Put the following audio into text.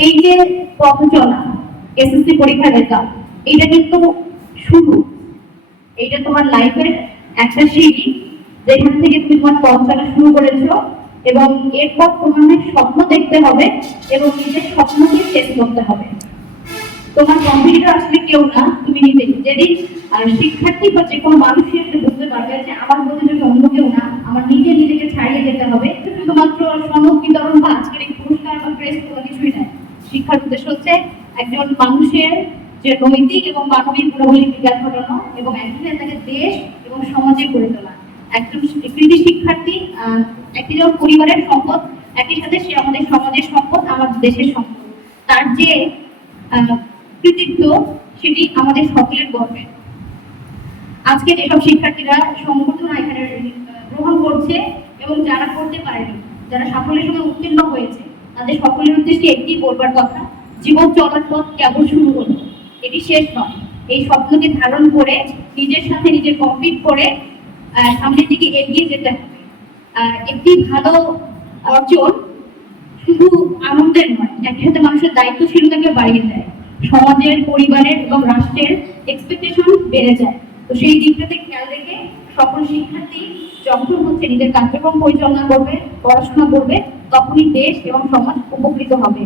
এই যে চলা এসএসসি পরীক্ষা রেজাল্ট এইটা কিন্তু শুরু। এইটা তোমার লাইফের একটা সিঁড়ি যেখান থেকে তুমি তোমার পথ শুরু করেছ এবং এরপর তোমার স্বপ্ন দেখতে হবে এবং নিজের স্বপ্নকে শেষ করতে হবে। তোমার কম্পিটিটর আসলে কেউ না তুমি নিজে। আহ, শিক্ষার্থী বা যে কোনো মানুষই আসলে বুঝতে পারবে যে আমার প্রতিযোগী অন্য কেউ না আমার নিজে নিজেকে ছাড়িয়ে যেতে হবে। শুধুমাত্র সনদ বিতরণ বা আজকের এই পুরস্কার বা প্রেস কোনো কিছুই নয় শিক্ষার উদ্দেশ্য হচ্ছে একজন মানুষের যে নৈতিক এবং মানবিক গুণাবলী বিকাশ ঘটানো এবং একদিনে তাকে দেশ এবং সমাজে গড়ে তোলা। একজন কৃতি শিক্ষার্থী একটি যেমন পরিবারের সম্পদ, একই সাথে সে আমাদের সমাজের সম্পদ আমাদের দেশের সম্পদ। তার যে কৃতিত্ব, সেটি আমাদের সকলের গর্বের। আজকে যেসব শিক্ষার্থীরা সংবর্ধনা এখানে গ্রহণ করছে এবং যারা করতে পারেনি, যারা সাফল্যের সঙ্গে উত্তীর্ণ হয়েছে তাদের সকলের উদ্দেশ্যে একটি বলবার কথা, জীবন চলার পথ কেবল শুরু হলো। এটি শেষ নয়। এই স্বপ্নকে ধারণ করে, নিজের সাথে নিজের কমপ্লিট করে সামনের দিকে এগিয়ে যেতে হবে। একটি ভালো অর্জন শুধু আনন্দের নয় একই সাথে মানুষের দায়িত্বশীলতাকে বাড়িয়ে দেয়। সমাজের, পরিবারের এবং রাষ্ট্রের এক্সপেকটেশন বেড়ে যায়। তো সেই দিকটাতে খেয়াল রেখে সকল শিক্ষার্থী যখন হচ্ছে নিজের কার্যক্রম পরিচালনা করবে, পড়াশোনা করবে তখনই দেশ এবং সমাজ উপকৃত হবে।